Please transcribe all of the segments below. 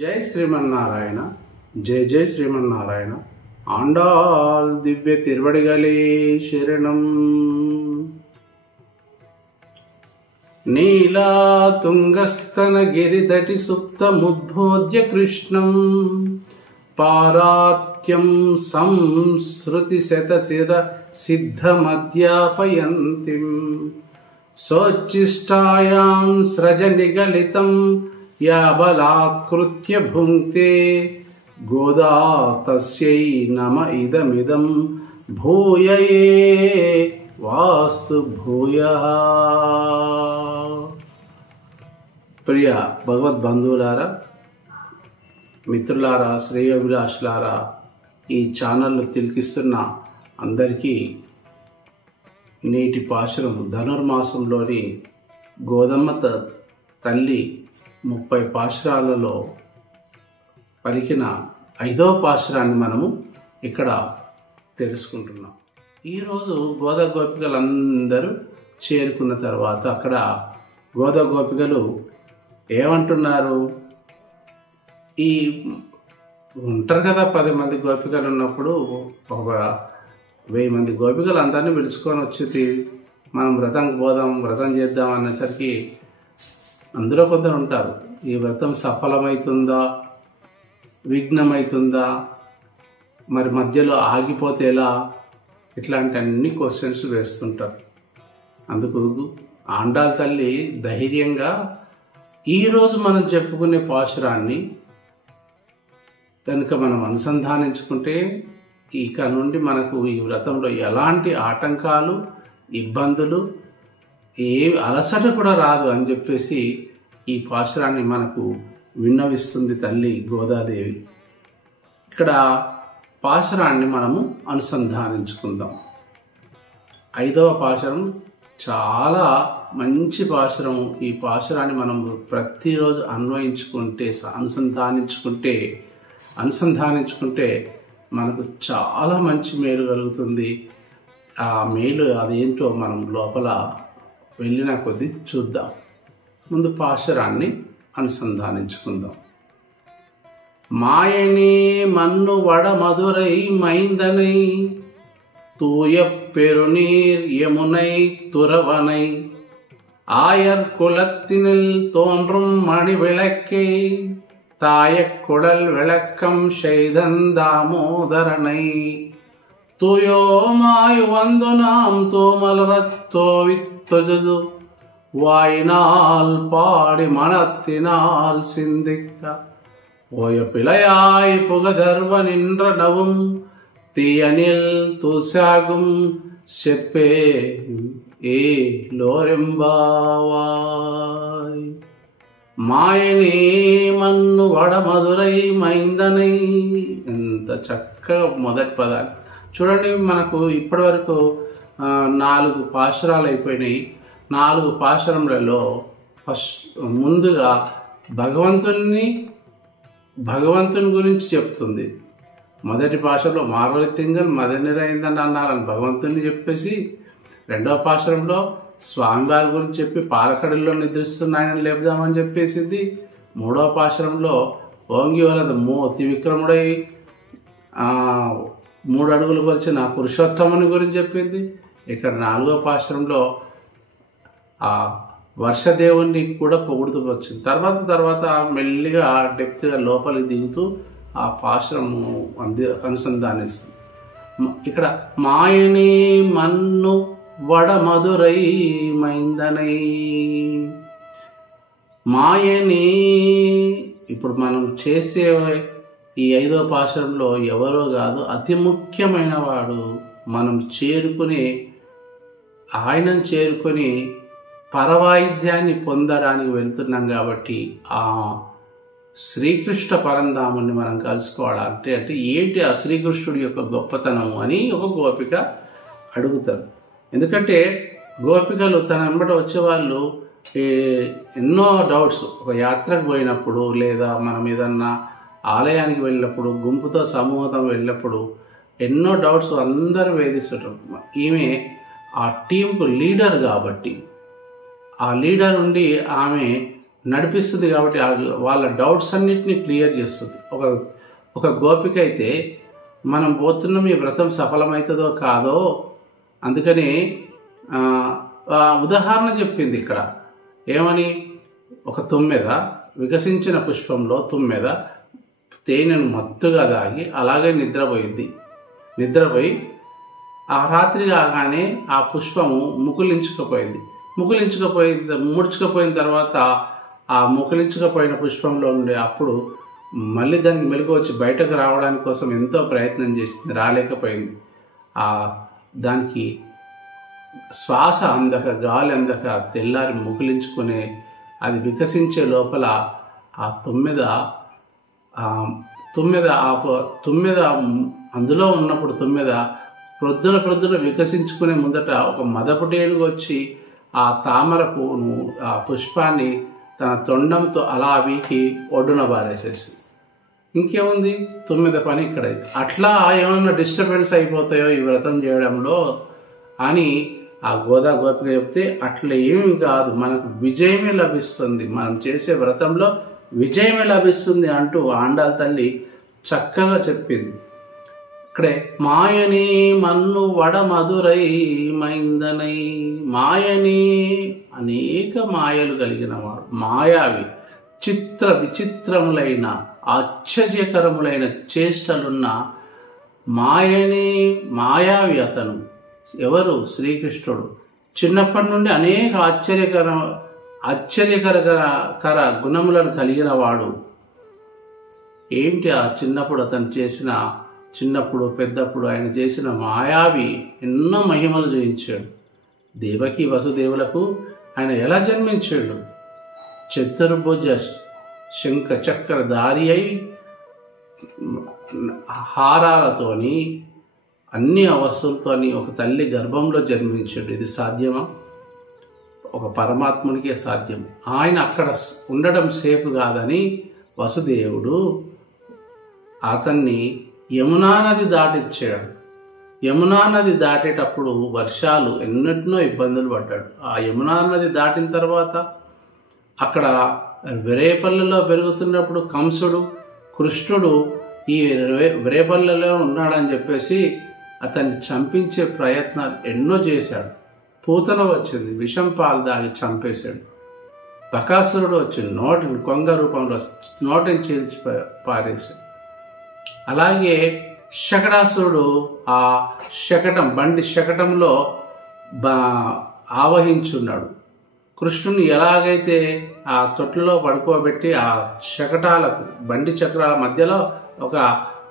జై శ్రీమన్నారాయణ. జై జై శ్రీమన్నారాయణ. ఆండాల్ దివ్య తిరువడిగలే శరణం. నీలా తుంగస్తన గిరిదటి సుప్తముద్బోధ్య కృష్ణం పారాఖ్యం సంస్ృతి శతశిర సిద్ధమధ్యాపయంతిం సోచ్చిష్టాయాం స్రజ నిగలితం యా బలాత్కృత్య భుంక్తే గోదా తస్యై నమ ఇదమిదం భూయయే వాస్తు భూయః. ప్రియ భగవద్బంధువులారా, మిత్రులారా, శ్రేయోభిలాషులారా, ఈ ఛానల్ తిలకిస్తున్న అందరికీ నేటి పాశురం ధనుర్మాసంలోని గోదమ్మ తల్లి 30 పాశురాలలో పలికిన 5వ పాశురాన్ని మనము ఇక్కడ తెలుసుకుంటున్నాం. ఈరోజు గోదా గోపికలందరూ చేరుకున్న తర్వాత అక్కడ గోదా గోపికలు ఏమంటున్నారు? ఈ ఉంటారు కదా, 10 మంది గోపికలు ఉన్నప్పుడు ఒక 1000 మంది గోపికలు అందరినీ పిలుచుకొని వచ్చి మనం వ్రతంకి పోదాం, వ్రతం చేద్దాం అనేసరికి అందులో కొందరు ఉంటారు, ఈ వ్రతం సఫలమవుతుందా, విఘ్నమవుతుందా, మరి మధ్యలో ఆగిపోతే ఎలా, ఇట్లాంటి అన్ని క్వశ్చన్స్ వేస్తుంటారు. అందుకు ఆండాల్ తల్లి ధైర్యంగా ఈరోజు మనం చెప్పుకునే పాశురాన్ని కనుక మనం అనుసంధానించుకుంటే ఇక నుండి మనకు ఈ వ్రతంలో ఎలాంటి ఆటంకాలు, ఇబ్బందులు, ఏ అలసట కూడా రాదు అని చెప్పేసి ఈ పాశురాన్ని మనకు విన్నవిస్తుంది తల్లి గోదాదేవి. ఇక్కడ పాశురాన్ని మనము అనుసంధానించుకుందాం. 5వ పాశురం చాలా మంచి పాశురం. ఈ పాశురాన్ని మనం ప్రతిరోజు అనుసంధానించుకుంటే మనకు చాలా మంచి మేలు కలుగుతుంది. ఆ మేలు అదేంటో మనం లోపల వెళ్ళిన కొద్దీ చూద్దాం. ముందు పాశురాన్ని అనుసంధానించుకుందాం. మాయనే మన్ను వడ మధురై మైందனை தூய பெருநீர் யமுனை துறவனை ஆயர் குலத்தினில் தோன்றும் மணி விளக்கே தாயக் குடல் விளக்கம் செய்தந்தாமோதரனை தூயோமாய் வந்து நாம் தூமலரத் தோவித்தொஜது வாயினால் பாடி மனத்தினால் சிந்திக்க போய பிழையாய் புகதர்வ நின்ற நவும் తీయనిల్ తూసాగుం చెప్పే ఏ లోరెంబావాయ్. మాయనే మన్ను వడ మధురై మైందనై. ఎంత చక్కగా మొదటి పదాలు చూడండి. మనకు ఇప్పటి వరకు 4 పాశురాలు అయిపోయినాయి. 4 పాశురములలో ముందుగా భగవంతుని గురించి చెప్తుంది. మొదటి పాశురంలో మార్వలి తింగల్ మదనిరైందని అన్నారని భగవంతుని చెప్పేసి, 2వ పాశురంలో స్వామివారి గురించి చెప్పి పాలకడల్లో నిద్రిస్తున్న ఆయన లేపుదామని చెప్పేసింది. 3వ పాశురంలో ఓంగి వలద త్రివిక్రముడై 3 అడుగులు కొలిచిన పురుషోత్తముని గురించి చెప్పింది. ఇక్కడ 4వ పాశురంలో ఆ వర్షదేవుణ్ణి కూడా పొగుడుతూ వచ్చింది. తర్వాత మెల్లిగా డెప్త్గా లోపలికి దిగుతూ ఆ పాశురము అనుసంధానిస్తుంది. ఇక్కడ మాయనే మన్ను వడ మధురై మైందనై. మాయనే ఇప్పుడు మనం చేసే ఈ 5వ పాశురంలో ఎవరో కాదు, అతి ముఖ్యమైన వాడు. మనం ఆయనను చేరుకొని పరవాయిద్యాన్ని పొందడానికి వెళ్తున్నాం. కాబట్టి ఆ శ్రీకృష్ణ పరంధాముని మనం కలుసుకోవాలంటే ఏంటి ఆ శ్రీకృష్ణుడి యొక్క గొప్పతనం అని ఒక గోపిక అడుగుతారు. ఎందుకంటే గోపికలు తన వెంబట వచ్చేవాళ్ళు ఎన్నో డౌట్స్, ఒక యాత్రకు పోయినప్పుడు లేదా మనం ఏదన్నా ఆలయానికి వెళ్ళినప్పుడు, గుంపుతో సమూహం వెళ్ళినప్పుడు ఎన్నో డౌట్స్ అందరూ వేధిస్తుంటారు. ఈమె ఆ టీంకు లీడర్ కాబట్టి ఆ లీడర్ ఉండి ఆమె నడిపిస్తుంది కాబట్టి వాళ్ళ డౌట్స్ అన్నిటినీ క్లియర్ చేస్తుంది. ఒక గోపిక అయితే మనం పోతున్నాం, ఈ వ్రతం సఫలమవుతుందో కాదో, అందుకని ఉదాహరణ చెప్పింది ఇక్కడ. ఏమని, ఒక తుమ్మెద, వికసించిన పుష్పంలో తుమ్మెద తేనెను మత్తుగా తాగి అలాగే నిద్రపోయింది. నిద్రపోయి ఆ రాత్రి కాగానే ఆ పుష్పము ముడుచుకుపోయిన తర్వాత ఆ ముకులించుకుపోయిన పుష్పంలో ఉండే అప్పుడు మళ్ళీ దానికి మెలకు వచ్చి బయటకు రావడానికి కోసం ఎంతో ప్రయత్నం చేసింది, రాలేకపోయింది. దానికి శ్వాస అందక, గాలి అందక తెల్లారి ముకులించుకునే అది వికసించే లోపల ఆ తుమ్మెద అందులో ఉన్నప్పుడు తుమ్మెద ప్రొద్దున వికసించుకునే ముందట ఒక మదపుటేనుగు వచ్చి ఆ తామర పువ్వును, ఆ పుష్పాన్ని తన తొండంతో అలా వీకి ఒడ్డున బారేసేసి, ఇంకేముంది తుమ్మెద పని ఇక్కడైతే. అట్లా ఏమన్నా డిస్టర్బెన్స్ అయిపోతాయో ఈ వ్రతం చేయడంలో అని ఆ గోపిక చెప్తే, అట్లా ఏమి కాదు, మనకు విజయమే లభిస్తుంది, మనం చేసే వ్రతంలో విజయమే లభిస్తుంది అంటూ ఆండాళ్ తల్లి చక్కగా చెప్పింది. ఇక్కడే మాయనే మన్ను వడ మధురై మైందనై, మాయనే అనేక మాయలు కలిగిన వాడు, మాయావి, విచిత్రములైన ఆశ్చర్యకరములైన చేష్టలున్న మాయావి అతను. ఎవరు? శ్రీకృష్ణుడు. చిన్నప్పటి నుండి అనేక ఆశ్చర్యకర గుణములను కలిగిన వాడు. ఏమిటి ఆ చిన్నప్పుడు పెద్దప్పుడు ఆయన చేసిన మాయావి ఎన్నో మహిమలు చూపించాడు. దేవకి వసుదేవులకు ఆయన ఎలా జన్మించాడు? చతుర్భుజ శంఖ చక్రధారి అయి హారాలతోని అన్ని వస్తువులతోని ఒక తల్లి గర్భంలో జన్మించాడు. ఇది సాధ్యమా? ఒక పరమాత్మునికే సాధ్యం. ఆయన అక్కడ ఉండడం సేఫ్ కాదని వసుదేవుడు అతన్ని యమునా నది దాటించాడు. యమునా నది దాటేటప్పుడు వర్షాలు ఎన్నెన్నో ఇబ్బందులు పడ్డాడు. ఆ యమునా నది దాటిన తర్వాత అక్కడ విరేపల్లిలో పెరుగుతున్నప్పుడు కంసుడు, కృష్ణుడు ఈ విరేపల్లిలో ఉన్నాడని చెప్పేసి అతన్ని చంపించే ప్రయత్నాలు ఎన్నో చేశాడు. పూతన వచ్చింది, విషం పాలు దాగి చంపేశాడు. బకాసురుడు వచ్చి కొంగ రూపంలో నోటిని చీల్చి పారేశాడు. అలాగే శకటాసురుడు ఆ బండి శకటంలో ఆవహించున్నాడు. కృష్ణుని ఎలాగైతే ఆ తొట్టులో పడుకోబెట్టి ఆ శకటాలకు బండి చక్రాల మధ్యలో ఒక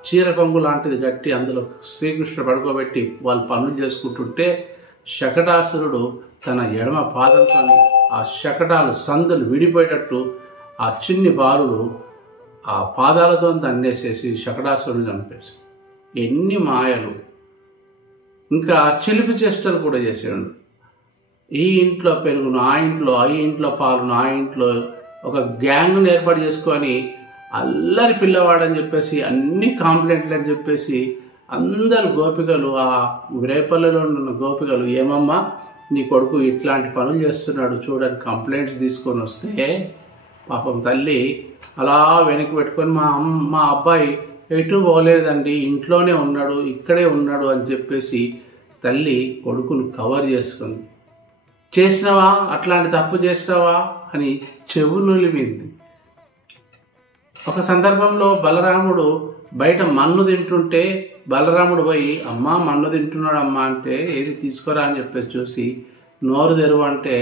చీర కొంగు లాంటిది కట్టి అందులో శ్రీకృష్ణుడు పడుకోబెట్టి వాళ్ళు పనులు చేసుకుంటుంటే శకటాసురుడు తన ఎడమ పాదంతో ఆ శకటాలు సందులు విడిపోయేటట్టు ఆ చిన్ని బాలుడు ఆ పాదాలతో తన్నేసేసి శకటాసురుని చంపేసి, ఎన్ని మాయలు! ఇంకా చిలిపి చేష్టలు కూడా చేసాడు. ఈ ఇంట్లో పెరుగును ఆ ఇంట్లో పాలును ఆ ఇంట్లో ఒక గ్యాంగ్ను ఏర్పాటు చేసుకొని అల్లరి పిల్లవాడని చెప్పేసి అన్ని కాంప్లైంట్లు అని చెప్పేసి అందరు గోపికలు, ఆ రేపల్లిలో ఉన్న గోపికలు, ఏమమ్మా నీ కొడుకు ఇట్లాంటి పనులు చేస్తున్నాడు చూడని కంప్లైంట్స్ తీసుకొని వస్తే పాపం తల్లి అలా వెనక్కి పెట్టుకొని మా అబ్బాయి ఎటు పోలేదండి, ఇంట్లోనే ఉన్నాడు, ఇక్కడే ఉన్నాడు అని చెప్పేసి తల్లి కొడుకును కవర్ చేసుకుంది. చేసినావా, అట్లాంటి తప్పు చేసినావా అని చెవులులిమింది. ఒక సందర్భంలో బలరాముడు బయట మన్ను తింటుంటే బలరాముడు పోయి అమ్మా మన్ను తింటున్నాడు అమ్మా అంటే ఏది తీసుకురా అని చెప్పేసి చూసి నోరు తెరువు అంటే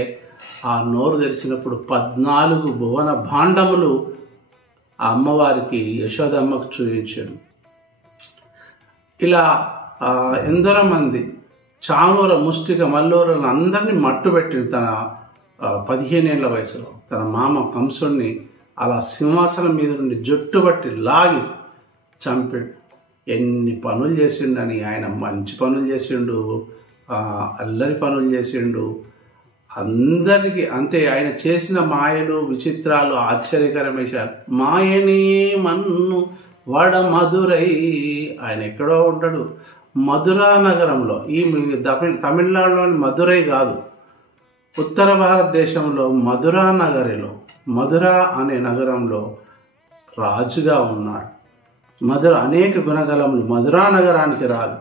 ఆ నోరు తెరిచినప్పుడు 14 భువన భాండములు ఆ అమ్మవారికి యశోదమ్మకు చూపించాడు. ఇలా ఎందరో మంది చామూర ముష్టిక మల్లూరులను అందరినీ మట్టుబెట్టింది. తన 15 ఏళ్ల వయసులో తన మామ కంసుడిని అలా సింహాసనం మీద నుండి జుట్టుబట్టి లాగి చంపాడు. ఎన్ని పనులు చేసిండని, ఆయన మంచి పనులు చేసిండు, అల్లరి పనులు చేసిండు. అందరికీ అంటే ఆయన చేసిన మాయలు విచిత్రాలు ఆశ్చర్యకరమైన మాయనే మన్ను వడ మధురై, ఆయన ఎక్కడో ఉంటాడు మధురా నగరంలో. ఈ తమిళనాడులోని మధురై కాదు, ఉత్తర భారతదేశంలో మధుర అనే నగరంలో రాజుగా ఉన్నాడు. అనేక గుణగలములు మధురా నగరానికి రాదు.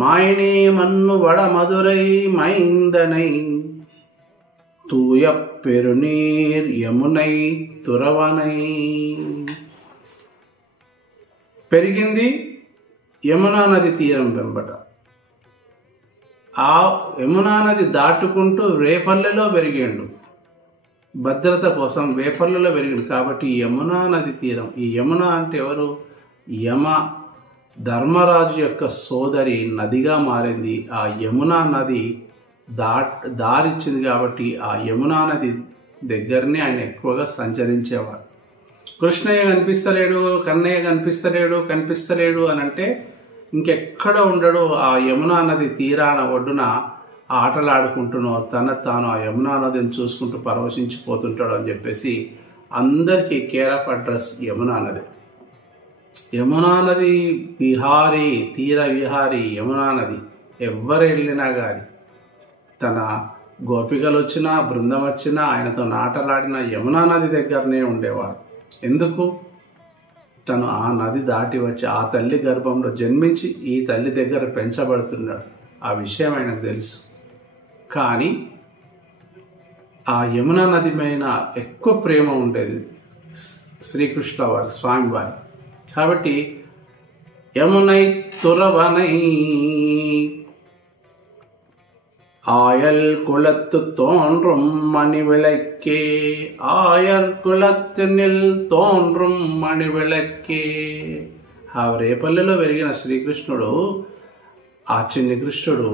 మాయనే మన్ను వడ మధురై మైందనై తూయ పెరునీర్ యమునై తురవనై. పెరిగింది యమునా నది తీరం వెంబట. ఆ యమునా నది దాటుకుంటూ రేపల్లెలో పెరిగాడు. భద్రత కోసం రేపల్లెలో పెరిగాడు. కాబట్టి యమునా నది తీరం. ఈ యమున అంటే ఎవరు? ధర్మరాజు యొక్క సోదరి నదిగా మారింది. ఆ యమునా నది దారిచ్చింది. కాబట్టి ఆ యమునా నది దగ్గరనే ఆయన ఎక్కువగా సంచరించేవాడు. కృష్ణయ్య కనిపిస్తలేడు, కన్నయ్య కనిపిస్తలేడు అని అంటే ఇంకెక్కడ ఉండడు. ఆ యమునా నది తీరాన ఒడ్డున ఆటలాడుకుంటునో తాను ఆ యమునా నదిని చూసుకుంటూ పరవశించిపోతుంటాడు అని చెప్పేసి అందరికీ కేర్ ఆఫ్ అడ్రస్ యమునా నది. యమునా నది తీర విహారీ యమునా నది. ఎవరు వెళ్ళినా కానీ తన గోపికలు వచ్చినా బృందం వచ్చినా ఆయనతో ఆటలాడిన యమునా నది దగ్గరనే ఉండేవాడు. ఎందుకు? తను ఆ నది దాటి వచ్చి ఆ తల్లి గర్భంలో జన్మించి ఈ తల్లి దగ్గర పెంచబడుతున్నాడు. ఆ విషయం ఆయనకు తెలుసు. కానీ ఆ యమునా నది పైన ఎక్కువ ప్రేమ ఉండేది శ్రీకృష్ణ వారి స్వామివారి. కాబట్టి యమునై తురవనై ஆயல் குலத்து தோன்றும் மணி விளக்கே, ஆயர் కులత్తునిల్ తోండ్రుం మణి విளக்கே. ఆ రేపల్లెలో పెరిగిన శ్రీకృష్ణుడు, ఆ చిన్ని కృష్ణుడు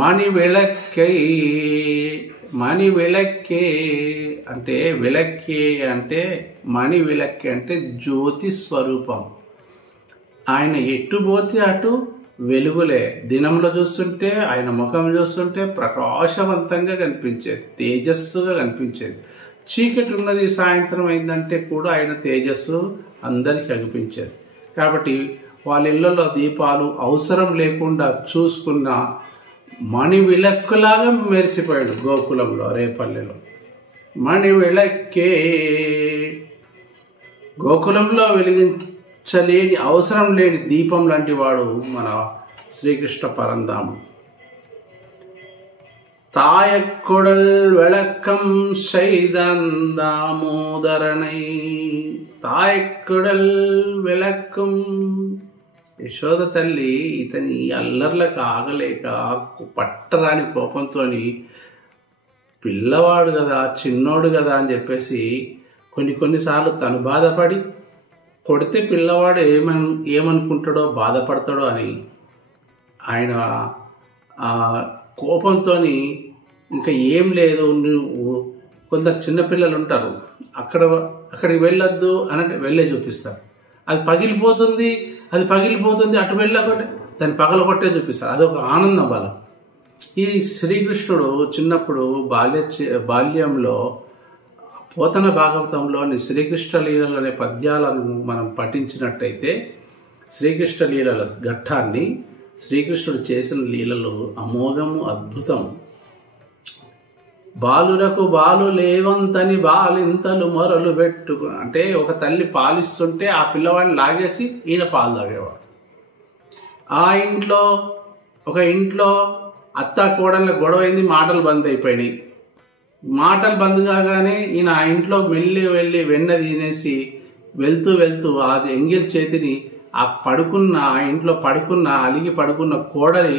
మణి విளக்கே అంటే మణి విளக்கே అంటే జ్యోతి స్వరూపం. ఆయన ఎటు పోతే అటు వెలుగులే. దినంలో చూస్తుంటే ఆయన ముఖం చూస్తుంటే ప్రకాశవంతంగా కనిపించేది, తేజస్సుగా కనిపించేది. చీకటి ఉన్నది సాయంత్రం అయిందంటే కూడా ఆయన తేజస్సు అందరికీ అనిపించేది. కాబట్టి వాళ్ళ ఇళ్లలో దీపాలు అవసరం లేకుండా చూసుకున్న మణి విளక్కులాగా మెరిసిపోయాడు గోకులంలో రేపల్లెలో. మణి విளக்கே గోకులంలో వెలిగించలేని అవసరం లేని దీపం లాంటి వాడు మన శ్రీకృష్ణ పరంధాముడు. தாயக்குடல் விளக்கம் செய்தான் தாமோதரனை. தாయக்குడల్ విளக்கம். యశోద తల్లి ఇతని అల్లర్లకు ఆగలేక పట్టరాని కోపంతో పిల్లవాడు కదా, చిన్నోడు కదా అని చెప్పేసి కొన్నిసార్లు తను బాధపడి కొడితే పిల్లవాడు ఏమనుకుంటాడో బాధపడతాడో అని ఆయన కోపంతో ఇంకా ఏం లేదు, కొందరు చిన్నపిల్లలు ఉంటారు, అక్కడికి వెళ్ళొద్దు అనంటే వెళ్ళే చూపిస్తారు. అది పగిలిపోతుంది అటు వెళ్ళకొట్టే దాన్ని పగలగొట్టే చూపిస్తారు. అదొక ఆనందం బలం. ఈ శ్రీకృష్ణుడు చిన్నప్పుడు బాల్యంలో పోతన భాగవతంలోని శ్రీకృష్ణ లీలలు అనే పద్యాలను మనం పఠించినట్టయితే శ్రీకృష్ణ లీలల ఘట్టాన్ని, శ్రీకృష్ణుడు చేసిన లీలలు అమోఘము, అద్భుతం. బాలులకు బాలు లేవంతని బాలింతలు మొరలు పెట్టుకు అంటే ఒక తల్లి పాలిస్తుంటే ఆ పిల్లవాడిని లాగేసి ఈయన పాలు తాగేవాడు. ఒక ఇంట్లో అత్త కోడళ్ళ గొడవైంది, మాటలు బంద్ అయిపోయినాయి. మాటలు బంద్ కాగానే ఈయన ఆ ఇంట్లో వెళ్ళి వెన్న తినేసి వెళ్తూ ఆ ఎంగిల్ చేతిని ఆ ఇంట్లో అలిగి పడుకున్న కోడలి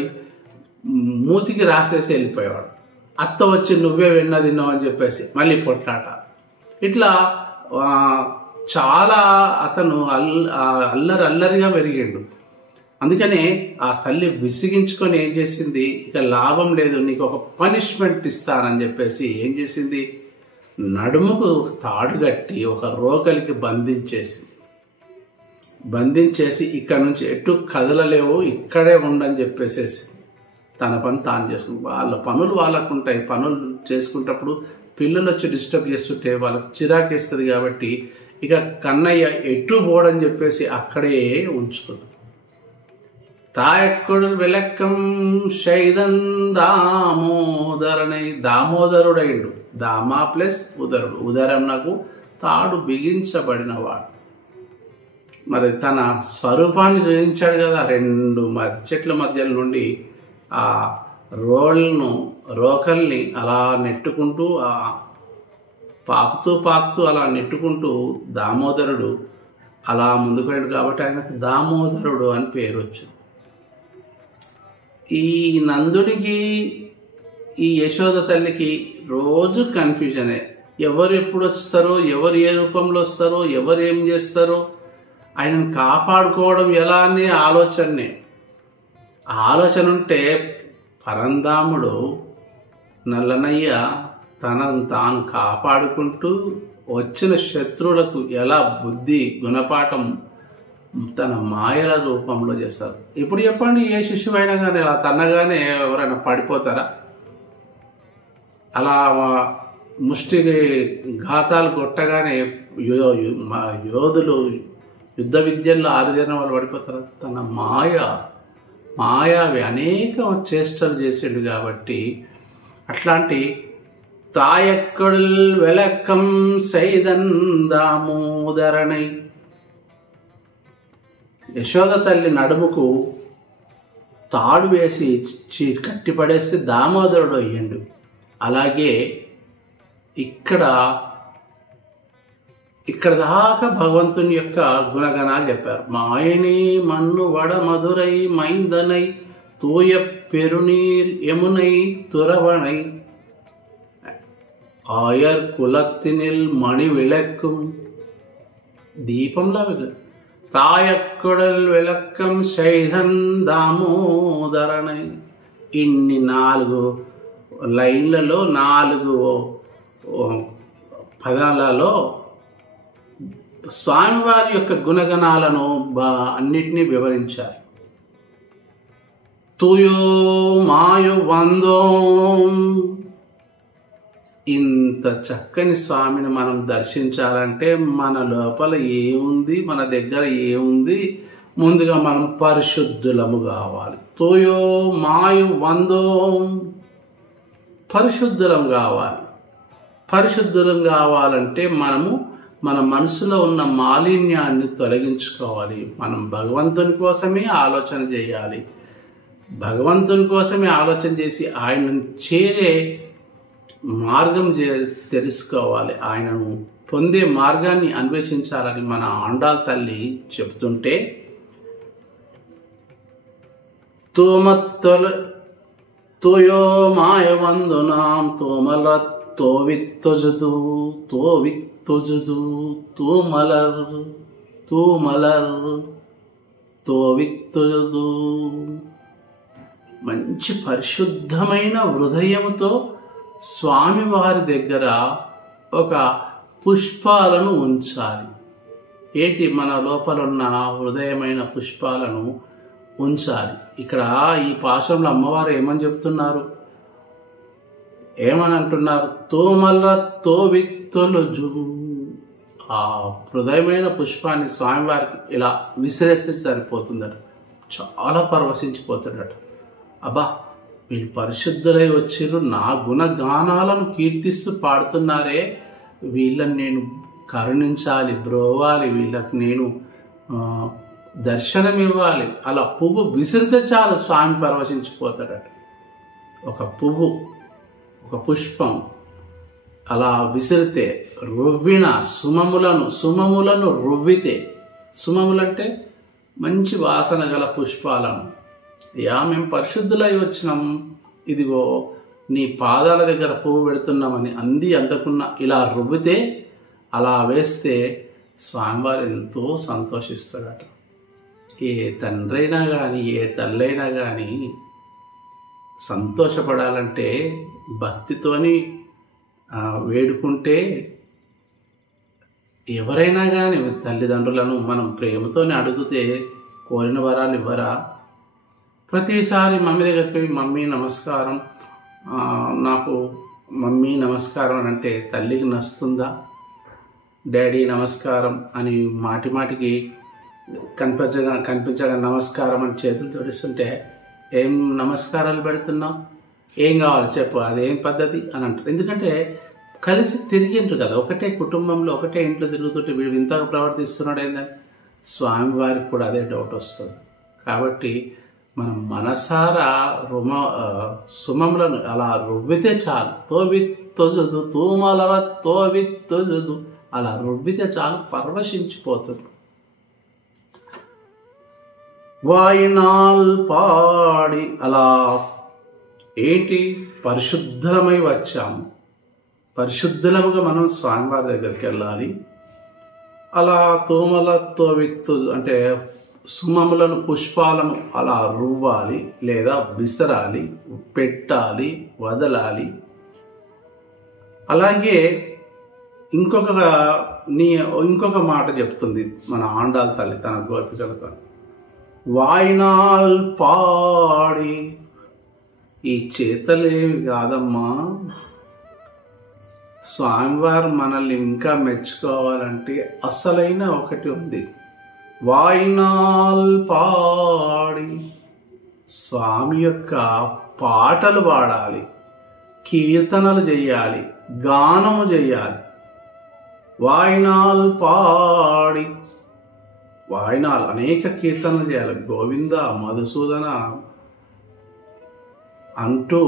మూతికి రాసేసి వెళ్ళిపోయేవాడు. అత్త వచ్చి నువ్వే వెన్న తిన్నావు అని చెప్పేసి మళ్ళీ కొట్లాట. ఇట్లా చాలా అతను అల్లరిగా పెరిగాడు. అందుకనే ఆ తల్లి విసిగించుకొని ఏం చేసింది, ఇక లాభం లేదు, నీకు ఒక పనిష్మెంట్ ఇస్తానని చెప్పేసి ఏం చేసింది, నడుముకు తాడు కట్టి ఒక రోకలికి బంధించేసి ఇక్కడ నుంచి ఎటు కదలలేవు, ఇక్కడే ఉండని చెప్పేసేసి తన పని తాను చేసుకుంటు. వాళ్ళ పనులు వాళ్ళకు ఉంటాయి. పనులు చేసుకుంటప్పుడు పిల్లలు వచ్చి డిస్టర్బ్ చేస్తుంటే వాళ్ళకి చిరాకేస్తుంది. కాబట్టి ఇక కన్నయ్య ఎటు పోడని చెప్పేసి అక్కడే ఉంచుకున్నాడు. తాయక్కుడు విలక్కం శైదన్ దామోదరనై, దామోదరుడైండు. దామా ప్లస్ ఉదరుడు, ఉదరం నాకు తాడు బిగించబడినవాడు. మరి తన స్వరూపాన్ని చూపించాడు కదా. 2 చెట్ల మధ్య నుండి ఆ రోకల్ని అలా నెట్టుకుంటూ పాకుతూ అలా నెట్టుకుంటూ దామోదరుడు అలా ముందుకు వెళ్ళాడు కాబట్టి ఆయనకు దామోదరుడు అని పేరు వచ్చింది. ఈ నందుడికి ఈ యశోద తల్లికి రోజు కన్ఫ్యూజనే. ఎవరు ఎప్పుడు వస్తారో, ఎవరు ఏ రూపంలో వస్తారో, ఎవరు ఏం చేస్తారో, ఆయనను కాపాడుకోవడం ఎలా అనే ఆలోచన ఉంటే పరంధాముడు నల్లనయ్య తనను తాను కాపాడుకుంటూ వచ్చిన శత్రువులకు ఎలా బుద్ధి గుణపాఠం తన మాయల రూపంలో చేస్తారు. ఇప్పుడు చెప్పండి, ఏ శిశువు అయినా కానీ అలా తన్నగానే ఎవరైనా పడిపోతారా? అలా ముష్టి ఘాతాలు కొట్టగానే యోధులు యుద్ధ విద్యల్లో ఆరుదేరిన వాళ్ళు పడిపోతారు. తన మాయావి అనేక చేష్టలు చేసిండు కాబట్టి అట్లాంటి తాయక్కడు వెలక్కం సైదన్ దామోదరణై, యశోద తల్లి నడుముకు తాడు వేసి కట్టిపడేస్తే దామోదరుడు అయ్యిండు. అలాగే ఇక్కడ దాకా భగవంతుని యొక్క గుణగణాలు చెప్పారు. మాయని మన్ను వడ మధురై మైందనై తూయ పెరునీర్ యమునై తురవణై ఆయర్ కులత్తినిల్ మణి విளக்கும் దీపంలా తాయక్కుడల్ విளக்கம் శైధన్ దామోదరణై. ఇన్ని 4 లైన్లలో 4 పదాలలో స్వామివారి యొక్క గుణగణాలను అన్నిటినీ వివరించారు. తుయో మాయు వందోం, ఇంత చక్కని స్వామిని మనం దర్శించాలంటే మన లోపల ఏముంది, మన దగ్గర ఏముంది, ముందుగా మనం పరిశుద్ధులము కావాలి. తుయో మాయు వందోం, పరిశుద్ధులం కావాలి. పరిశుద్ధులం కావాలంటే మనము మన మనసులో ఉన్న మాలిన్యాన్ని తొలగించుకోవాలి. మనం భగవంతుని కోసమే ఆలోచన చేయాలి. భగవంతుని కోసమే ఆలోచన చేసి ఆయనను చేరే మార్గం తెలుసుకోవాలి. ఆయనను పొందే మార్గాన్ని అన్వేషించాలని మన ఆండాల్ తల్లి చెప్తుంటే, తోయో మాయ వందునాం తోమల తోవిత్తొజుదు తోవిత్తొజుదు తూమలర్ తోవిత్తొజుదు. మంచి పరిశుద్ధమైన హృదయముతో స్వామివారి దగ్గర ఒక పుష్పాలను ఉంచాలి. ఏంటి? మన లోపల ఉన్న హృదయమైన పుష్పాలను ఉంచాలి. ఇక్కడ ఈ పాశంలో అమ్మవారు ఏమని చెప్తున్నారు, ఏమని అంటున్నారు? తోమల తోవిత్తొలుజు. ఆ హృదయమైన పుష్పాన్ని స్వామివారికి ఇలా విసిరేస్తే సరిపోతుందట. చాలా పరవశించిపోతాడట. అబ్బా, వీళ్ళు పరిశుద్ధులై వచ్చిర్రు, నా గుణగానాలను కీర్తిస్తూ పాడుతున్నారే, వీళ్ళని నేను కరుణించాలి, బ్రోవాలి, వీళ్ళకి నేను దర్శనం ఇవ్వాలి. అలా పువ్వు విసిరితే చాలు స్వామి పరవశించిపోతాడట. ఒక పువ్వు, ఒక పుష్పం అలా విసిరితే, రువ్విన సుమములను రువ్వితే, సుమములంటే మంచి వాసన గల పుష్పాలను, మేము పరిశుద్ధులై వచ్చినాం, ఇదిగో నీ పాదాల దగ్గర పువ్వు పెడుతున్నామని అందకున్న ఇలా రువ్వితే, అలా వేస్తే స్వామివారు ఎంతో సంతోషిస్తాడట. ఏ తండ్రైనా కానీ ఏ తల్లైనా కానీ సంతోషపడాలంటే భక్తితోని వేడుకుంటే, ఎవరైనా కానీ తల్లిదండ్రులను మనం ప్రేమతోనే అడిగితే కోరిన వరాలు ఇవ్వరా? ప్రతిసారి మమ్మీ దగ్గరికి పోయి మమ్మీ నమస్కారం, నాకు మమ్మీ నమస్కారం అని అంటే తల్లికి నస్తుందా? డాడీ నమస్కారం అని మాటికి కనిపించగా నమస్కారం అని చేతులు జోడిస్తుంటే ఏం నమస్కారాలు పెడుతున్నావు, ఏం కావాలి చెప్పు, అదేం పద్ధతి అని అంటారు. ఎందుకంటే కలిసి తిరిగింటారు కదా, ఒకటే కుటుంబంలో ఒకటే ఇంట్లో తిరుగుతుంటే వీడు వింతగా ప్రవర్తిస్తున్నాడు ఏందని స్వామివారికి కూడా అదే డౌట్ వస్తుంది. కాబట్టి మనం మనసారా సుమములను అలా రువ్వితే చాలు, తోవిత్తొజుదు తూమలర తోవిత్తొజుదు, అలా రువ్వితే చాలు పరవశించిపోతుంది. వాయినాల్ పాడి అలా ఏంటి పరిశుద్ధమై వచ్చాము, పరిశుద్ధులముగా మనం స్వామివారి దగ్గరికి వెళ్ళాలి. అలా తోమలతో విత్తు అంటే సుమములను పుష్పాలను అలా రువ్వాలి, లేదా విసరాలి, పెట్టాలి, వదలాలి. అలాగే ఇంకొక మాట చెప్తుంది మన ఆండాళ్ళ తల్లి తన గోపికలతో, వాయినాల్ పాడి, ఈ చేతలేవి కాదమ్మా, స్వామివారు మనల్ని ఇంకా మెచ్చుకోవాలంటే అసలైన ఒకటి ఉంది, వాయినాల్ పాడి, స్వామి యొక్క పాటలు పాడాలి, కీర్తనలు చేయాలి, గానము చేయాలి. వాయినాల్ పాడి, వాయినాలు అనేక కీర్తనలు చేయాలి, గోవింద మధుసూదన అంటూ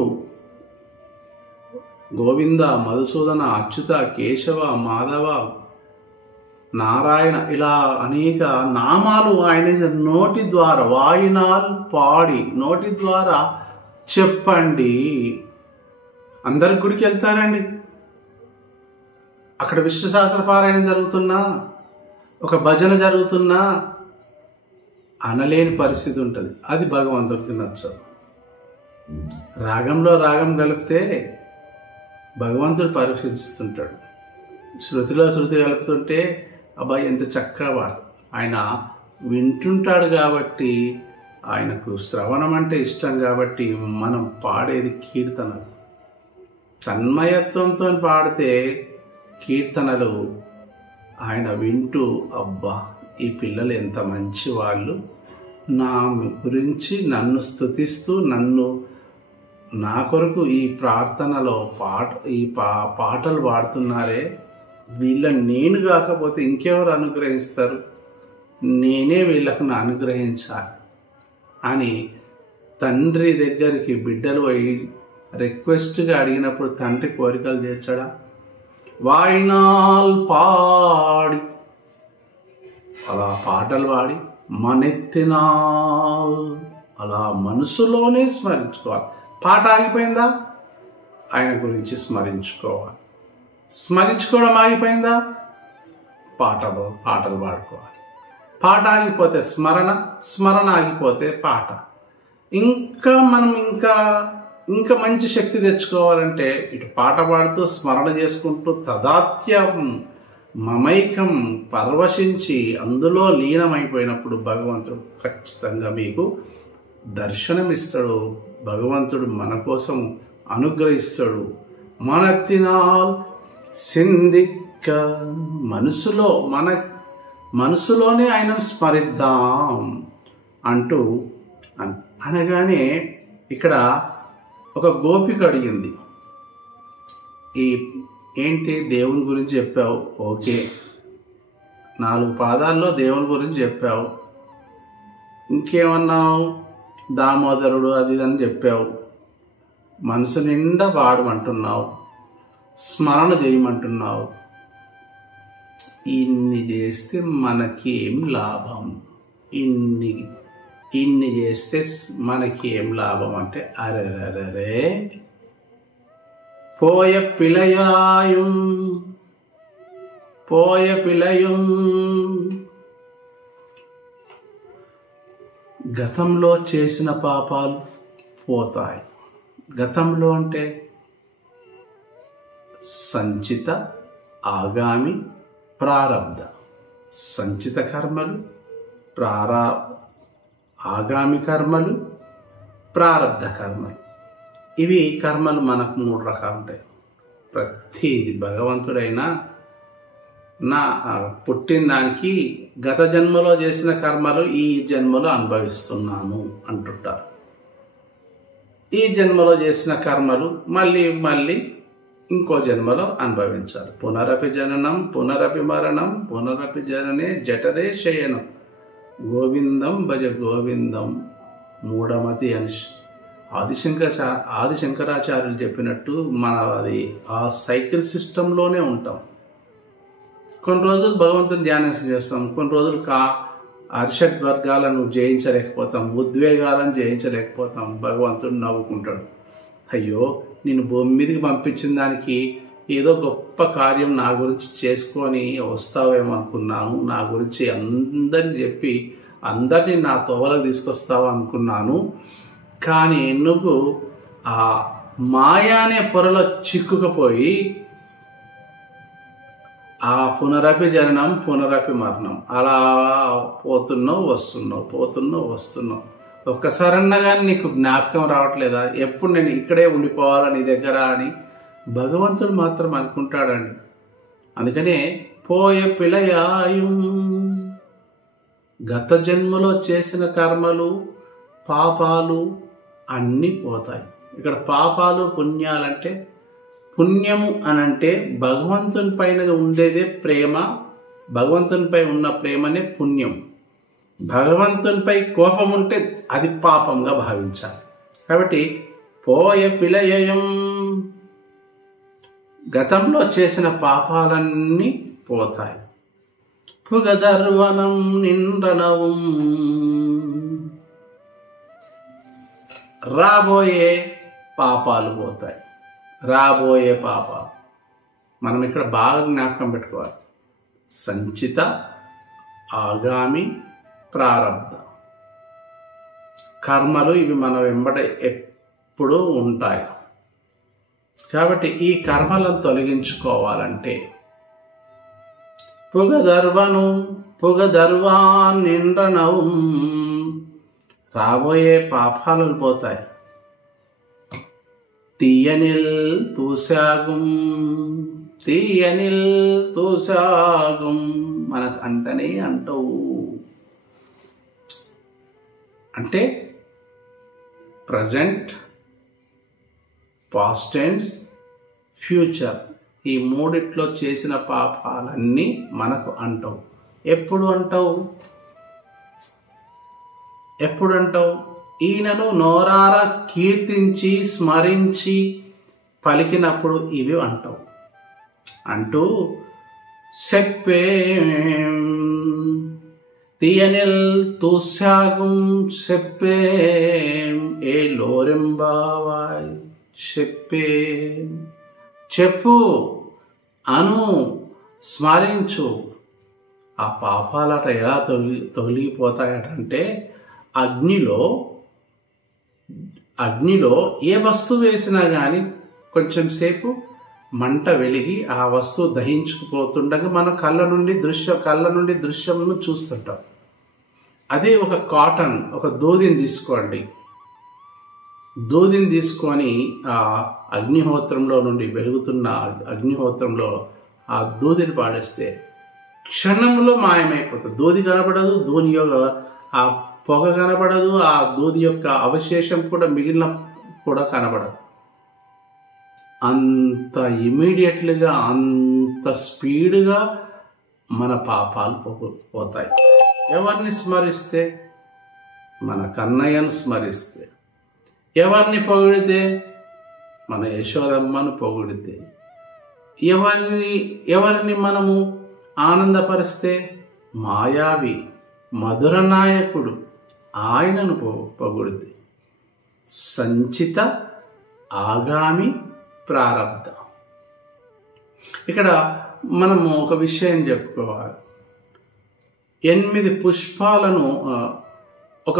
గోవింద మధుసూదన అచ్యుత కేశవ మాధవ నారాయణ ఇలా అనేక నామాలు ఆయన నోటి ద్వారా వాయినాల్ పాడి నోటి ద్వారా చెప్పండి. అందరి గుడికి వెళ్తారండి, అక్కడ విష్ణు సహస్ర పారాయణం జరుగుతున్నా, ఒక భజన జరుగుతున్నా అనలేని పరిస్థితి ఉంటుంది. అది భగవంతుడికి నచ్చదు. రాగంలో రాగం కలిపితే భగవంతుడు పరీక్షిస్తుంటాడు. శృతిలో శృతి కలుపుతుంటే అబ్బాయి ఎంత చక్కగా పాడు, ఆయన వింటుంటాడు. కాబట్టి ఆయనకు శ్రవణం అంటే ఇష్టం. కాబట్టి మనం పాడేది కీర్తనలు, తన్మయత్వంతో పాడితే కీర్తనలు ఆయన వింటూ అబ్బా ఈ పిల్లలు ఎంత మంచి వాళ్ళు, నా గురించి నన్ను స్తుతిస్తూ నా కొరకు ఈ ప్రార్థనలో పాటలు పాడుతున్నారే, వీళ్ళని నేను కాకపోతే ఇంకెవరు అనుగ్రహిస్తారు, నేనే వీళ్ళకు అనుగ్రహించాలి అని తండ్రి దగ్గరికి బిడ్డలు పోయి రిక్వెస్ట్గా అడిగినప్పుడు తండ్రి కోరికలు తీర్చడా? వాయినాల్ పాడి అలా పాటలు పాడి మనెత్తినాల్ అలా మనసులోనే స్మరించుకోవాలి. పాట ఆగిపోయిందా? ఆయన గురించి స్మరించుకోవాలి. స్మరించుకోవడం ఆగిపోయిందా? పాటలు పాడుకోవాలి. పాట ఆగిపోతే స్మరణ ఆగిపోతే పాట. మనం ఇంకా మంచి శక్తి తెచ్చుకోవాలంటే ఇటు పాట పాడుతూ స్మరణ చేసుకుంటూ తదాత్యం మమైకం పరవశించి అందులో లీనమైపోయినప్పుడు భగవంతుడు ఖచ్చితంగా మీకు దర్శనమిస్తాడు. భగవంతుడు మన కోసం అనుగ్రహిస్తాడు. మనతినాల్ సిందిక్క మనసులోనే ఆయన స్మరిద్దాం అంటూ అనగానే ఇక్కడ ఒక గోపిక అడిగింది, ఏంటి దేవుని గురించి చెప్పావు, ఓకే 4 పాదాల్లో దేవుని గురించి చెప్పావు, ఇంకేమన్నావు దామోదరుడు అది అని చెప్పావు, మనసు నిండా పాడమంటున్నావు, స్మరణ చేయమంటున్నావు, ఇన్ని చేస్తే మనకేం లాభం, ఇన్ని చేస్తే మనకి ఏం లాభం అంటే అరెరరే పోయ పిలయం గతంలో చేసిన పాపాలు పోతాయి. గతంలో అంటే సంచిత ఆగామి ప్రారబ్ధ. సంచిత కర్మలు, ఆగామి కర్మలు, ప్రారబ్ధ కర్మలు. ఇవి కర్మలు మనకు 3 రకాలు ఉంటాయి. ప్రతిది భగవంతుడైనా పుట్టిన దానికి గత జన్మలో చేసిన కర్మలు ఈ జన్మలో అనుభవిస్తున్నాను అంటుంటారు. ఈ జన్మలో చేసిన కర్మలు మళ్ళీ మళ్ళీ ఇంకో జన్మలో అనుభవించాలి. పునరపి జననం పునరపి మరణం పునరపి జననే జఠరే శయనం గోవిందం భజ గోవిందం మూఢమతి అని ఆదిశంకరాచార్యులు చెప్పినట్టు అది ఆ సైకిల్ సిస్టంలోనే ఉంటాం. కొన్ని రోజులు భగవంతుని ధ్యానం చేస్తాం, కొన్ని రోజులు అరిషడ్ వర్గాలను జయించలేకపోతాం, ఉద్వేగాలను జయించలేకపోతాం. భగవంతుడు నవ్వుకుంటాడు, అయ్యో నేను భూమి మీదకి పంపించిన దానికి ఏదో గొప్ప కార్యం నా గురించి చేసుకొని వస్తావేమో అనుకున్నాను, నా గురించి అందరిని చెప్పి అందరినీ నా తోవలకు తీసుకొస్తావు అనుకున్నాను, కానీ నువ్వు ఆ మాయా అనే పొరలో చిక్కుకుపోయి ఆ పునరపి జననం పునరపి మరణం అలా పోతున్నావు వస్తున్నావు. ఒక్కసారన్నా నీకు జ్ఞాపకం రావట్లేదా? ఎప్పుడు నేను ఇక్కడే ఉండిపోవాలా నీ దగ్గర అని భగవంతుడు మాత్రం అనుకుంటాడండి. అందుకనే పోయే పిలయాయం, గత జన్మలో చేసిన కర్మలు పాపాలు అన్నీ పోతాయి. ఇక్కడ పాపాలు పుణ్యాలంటే, పుణ్యము అనంటే భగవంతుని పైన ఉండేదే ప్రేమ, భగవంతునిపై ఉన్న ప్రేమనే పుణ్యం. భగవంతునిపై కోపం ఉంటే అది పాపంగా భావించాలి. కాబట్టి పోయ పిలయం, గతంలో చేసిన పాపాలన్నీ పోతాయి. పుగదర్వనం నిండ్రనవం, రాబోయే పాపాలు పోతాయి. రాబోయే పాపాలు మనం ఇక్కడ బాగా జ్ఞాపకం పెట్టుకోవాలి. సంచిత, ఆగామి, ప్రారబ్ధ కర్మలు ఇవి మన వెంబడ ఎప్పుడూ ఉంటాయి. కాబట్టి ఈ కర్మలను తొలగించుకోవాలంటే పుగదర్వా నిండ్రనవం, రాబోయే పాపాలు పోతాయి. తీయనిల్ తూసాగుం మనకు అంటనే అంటవు. అంటే ప్రజెంట్, పాస్ట్ టెన్స్, ఫ్యూచర్ ఈ మూడిట్లో చేసిన పాపాలన్నీ మనకు అంటవు. ఎప్పుడు అంటావు? ఈయనను నోరారా కీర్తించి స్మరించి పలికినప్పుడు ఇవి అంటావు. అంటూ చెప్పే తీయనిల్ తూసాగుం చెప్పే ఏ లోరెంబావాయ్ చెప్పే, చెప్పు, అను, స్మరించు. ఆ పాపాలట ఎలా తొలగిపోతాయటంటే అగ్నిలో ఏ వస్తువు వేసినా కానీ కొంచెం సేపు మంట వెలిగి ఆ వస్తువు దహించుకుపోతుండగా మన కళ్ళ నుండి దృశ్యంను చూస్తుంటాం. అదే ఒక కాటన్, ఒక దూదిని తీసుకోండి. దూదిని తీసుకొని ఆ అగ్నిహోత్రంలో నుండి వెలుగుతున్న అగ్నిహోత్రంలో ఆ దూదిని పాడేస్తే క్షణంలో మాయమైపోతుంది. దూది కనపడదు, దూని యొక్క ఆ పొగ కనపడదు, ఆ దూది యొక్క అవశేషం కూడా మిగిలిన కూడా కనపడదు. అంత ఇమీడియట్లీగా, అంత స్పీడ్గా మన పాపాలు పోతాయి. ఎవరిని స్మరిస్తే? మన కన్నయ్యను స్మరిస్తే. ఎవరిని పొగిడితే? మన యశోదమ్మను పొగిడితే. ఎవరిని మనము ఆనందపరిస్తే? మాయావి మధుర నాయకుడు ఆయనను పొగిడితే. సంచిత, ఆగామి, ప్రారబ్ధ. ఇక్కడ మనము ఒక విషయం చెప్పుకోవాలి. 8 పుష్పాలను, ఒక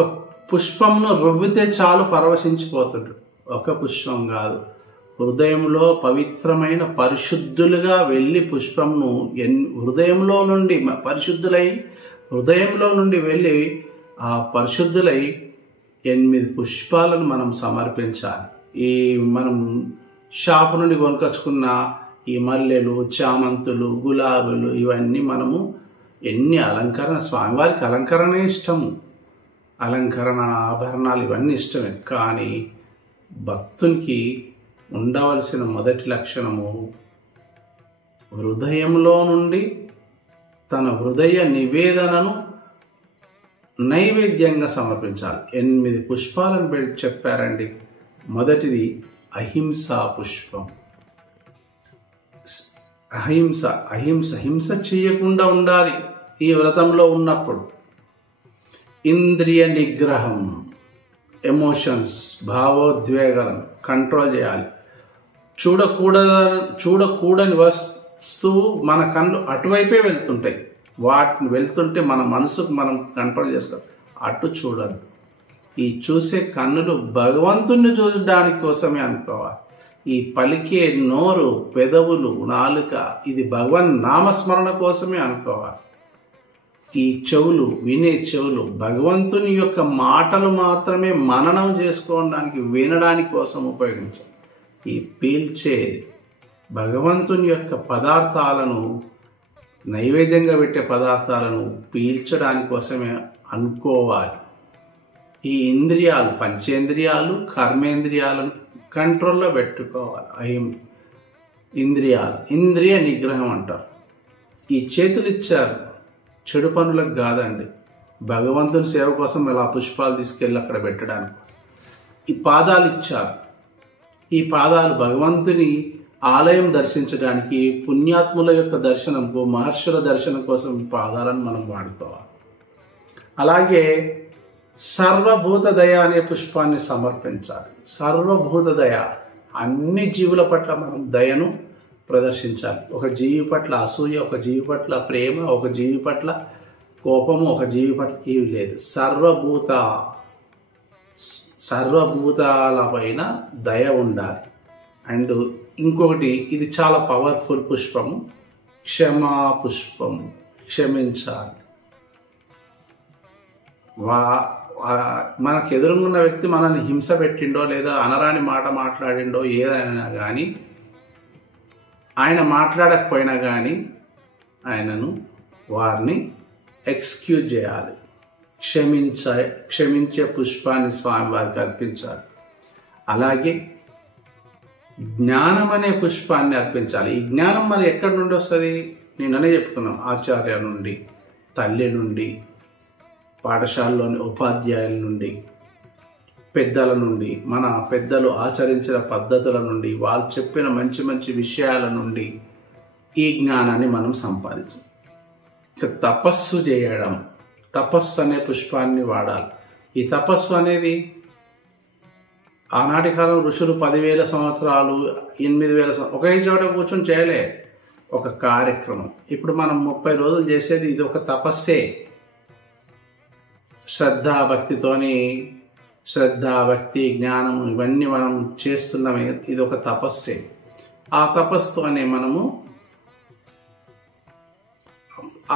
పుష్పంను రువ్వితే చాలు పరవశించిపోతుంటాడు. ఒక పుష్పం కాదు, హృదయంలో పవిత్రమైన పరిశుద్ధులుగా వెళ్ళి పుష్పంను హృదయంలో నుండి పరిశుద్ధులై, హృదయంలో నుండి వెళ్ళి ఆ పరిశుద్ధులై 8 పుష్పాలను మనం సమర్పించాలి. ఈ మనం షాపు నుండి కొనుకొచ్చుకున్న ఈ మల్లెలు, చామంతులు, గులాబీలు ఇవన్నీ మనము ఎన్ని అలంకరణ, స్వామివారికి అలంకరణ ఇష్టము, అలంకరణ ఆభరణాలు ఇవన్నీ ఇష్టమే. కానీ భక్తునికి ఉండవలసిన మొదటి లక్షణము హృదయంలో నుండి తన హృదయ నివేదనను నైవేద్యంగా సమర్పించాలి. 8 పుష్పాలను చెప్పారండి. మొదటిది అహింసా పుష్పం. హింస చేయకుండా ఉండాలి ఈ వ్రతంలో ఉన్నప్పుడు. ఇంద్రియ నిగ్రహం, ఎమోషన్స్, భావోద్వేగాలను కంట్రోల్ చేయాలి. చూడకూడని వస్తువు మన కళ్ళు అటువైపే వెళ్తుంటాయి. వాటిని వెళ్తుంటే మన మనసుకు మనం కంట్రోల్ చేసుకోవాలి. అటు చూడద్దు. ఈ చూసే కన్నులు భగవంతుణ్ణి చూడడానికి కోసమే అనుకోవాలి. ఈ పలికే నోరు, పెదవులు, నాలుక ఇది భగవన్ నామస్మరణ కోసమే అనుకోవాలి. ఈ చెవులు, వినే చెవులు భగవంతుని యొక్క మాటలు మాత్రమే మననం చేసుకోవడానికి, వినడానికి కోసం ఉపయోగించాలి. ఈ పీల్చే భగవంతుని యొక్క పదార్థాలను, నైవేద్యంగా పెట్టే పదార్థాలను పీల్చడానికి కోసమే అనుకోవాలి. ఈ ఇంద్రియాలు, పంచేంద్రియాలు, కర్మేంద్రియాలను కంట్రోల్లో పెట్టుకోవాలి. ఇంద్రియ నిగ్రహం అంటారు. ఈ చేతులు ఇచ్చారు చెడు పనులకు కాదండి, భగవంతుని సేవ కోసం ఇలా పుష్పాలు తీసుకెళ్ళి అక్కడ పెట్టడానికి కోసం. ఈ పాదాలు ఇచ్చారు. ఈ పాదాలు భగవంతుని ఆలయం దర్శించడానికి, పుణ్యాత్ముల యొక్క దర్శనంకు, మహర్షుల దర్శనం కోసం ఈ పాదాలను మనం వాడుకోవాలి. అలాగే సర్వభూత దయ అనే పుష్పాన్ని సమర్పించాలి. సర్వభూత దయ, అన్ని జీవుల పట్ల మనం దయను ప్రదర్శించాలి. ఒక జీవి పట్ల అసూయ, ఒక జీవి పట్ల ప్రేమ, ఒక జీవి పట్ల కోపము, ఒక జీవి పట్ల ఇవి లేదు. సర్వభూతాల పైన దయ ఉండాలి. అండ్ ఇంకొకటి, ఇది చాలా పవర్ఫుల్ పుష్పము, క్షమా పుష్పము. క్షమించాలి. మనకు ఎదురుగున్న వ్యక్తి మనల్ని హింస పెట్టిండో లేదా అనరాని మాట మాట్లాడిండో ఏదైనా కానీ, ఆయన మాట్లాడకపోయినా కానీ వారిని ఎక్స్క్యూజ్ చేయాలి. క్షమించే పుష్పాన్ని స్వామివారికి అర్పించాలి. అలాగే జ్ఞానం అనే పుష్పాన్ని అర్పించాలి. ఈ జ్ఞానం మరి ఎక్కడి నుండి వస్తుంది? నేననే చెప్పుకున్నాం, ఆచార్య నుండి, తల్లి నుండి, పాఠశాలలోని ఉపాధ్యాయుల నుండి, పెద్దల నుండి, మన పెద్దలు ఆచరించిన పద్ధతుల నుండి, వాళ్ళు చెప్పిన మంచి మంచి విషయాల నుండి ఈ జ్ఞానాన్ని మనం సంపాదించాం. ఇక తపస్సు చేయడం, తపస్సు అనే పుష్పాన్ని వాడాలి. ఈ తపస్సు అనేది ఆనాటి కాలం ఋషులు 10,000 సంవత్సరాలు, 8,000 ఒకే చోట కూర్చొని చేయలే, ఒక కార్యక్రమం. ఇప్పుడు మనం 30 రోజులు చేసేది ఇది ఒక తపస్సే. శ్రద్ధ, భక్తి, జ్ఞానము ఇవన్నీ మనం చేస్తున్నామే, ఇది ఒక తపస్సే. ఆ తపస్సుతోనే మనము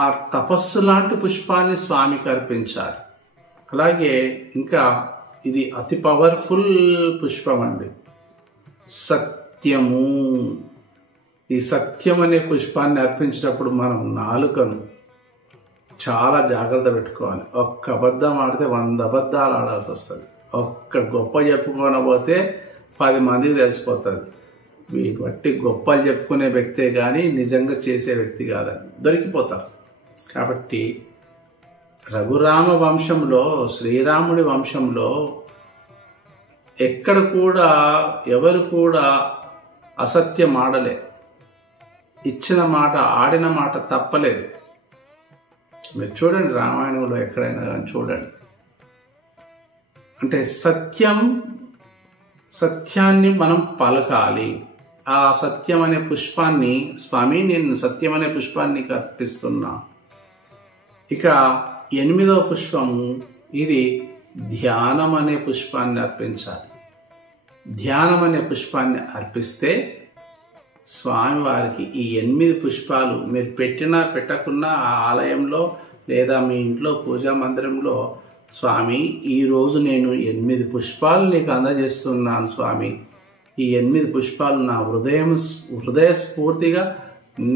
ఆ తపస్సు లాంటి పుష్పాన్ని స్వామికి అర్పించాలి. అలాగే ఇంకా ఇది అతి పవర్ఫుల్ పుష్పం అండి, సత్యము. ఈ సత్యం అనే పుష్పాన్ని అర్పించినప్పుడు మనం నాలుకను చాలా జాగ్రత్త పెట్టుకోవాలి. ఒక్క అబద్ధం ఆడితే 100 అబద్ధాలు ఆడాల్సి వస్తుంది. ఒక్క గొప్ప చెప్పుకోనపోతే 10 మందికి తెలిసిపోతుంది. వీటి బట్టి గొప్పలు చెప్పుకునే వ్యక్తే కానీ నిజంగా చేసే వ్యక్తి కాదని దొరికిపోతారు. కాబట్టి రఘురామ వంశంలో, శ్రీరాముడి వంశంలో ఎక్కడ కూడా ఎవరు కూడా అసత్యం ఆడలే. ఇచ్చిన మాట, ఆడిన మాట తప్పలేదు. మీరు చూడండి, రామాయణంలో ఎక్కడైనా కానీ చూడండి. అంటే సత్యాన్ని మనం పలకాలి. ఆ సత్యం అనే పుష్పాన్ని, స్వామి నేను సత్యం అనే పుష్పాన్ని నీకు అర్పిస్తున్నా. ఇక 8వ పుష్పము, ఇది ధ్యానం అనే పుష్పాన్ని అర్పించాలి. ధ్యానం అనే పుష్పాన్ని అర్పిస్తే స్వామివారికి ఈ 8 పుష్పాలు మీరు పెట్టినా పెట్టకున్నా ఆ ఆలయంలో లేదా మీ ఇంట్లో పూజా మందిరంలో, స్వామి ఈరోజు నేను 8 పుష్పాలు నీకు అందజేస్తున్నాను స్వామి, ఈ 8 పుష్పాలు నా హృదయస్ఫూర్తిగా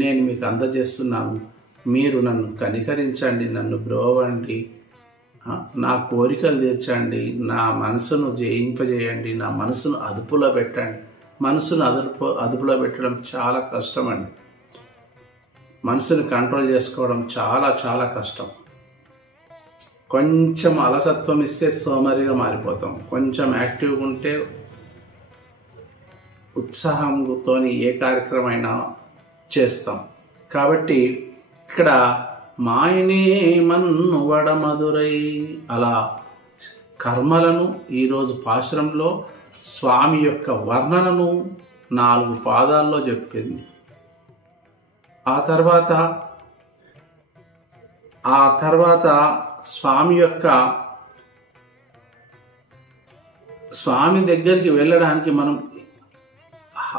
నేను మీకు అందజేస్తున్నాను. మీరు నన్ను కనికరించండి, నన్ను బ్రోవండి, నా కోరికలు తీర్చండి, నా మనసును జయింపజేయండి, నా మనసును అదుపులో పెట్టండి. మనసును అదుపులో పెట్టడం చాలా కష్టం అండి. మనసుని కంట్రోల్ చేసుకోవడం చాలా చాలా కష్టం. కొంచెం అలసత్వం ఇస్తే సోమరిగా మారిపోతాం. కొంచెం యాక్టివ్గా ఉంటే ఉత్సాహంతో ఏ కార్యక్రమైనా చేస్తాం. కాబట్టి ఇక్కడ మాయనే మన్ను వడమదురై అలా కర్మలను ఈరోజు పాశురంలో స్వామి యొక్క వర్ణనను 4 పాదాల్లో చెప్పింది. ఆ తర్వాత స్వామి దగ్గరికి వెళ్ళడానికి మనం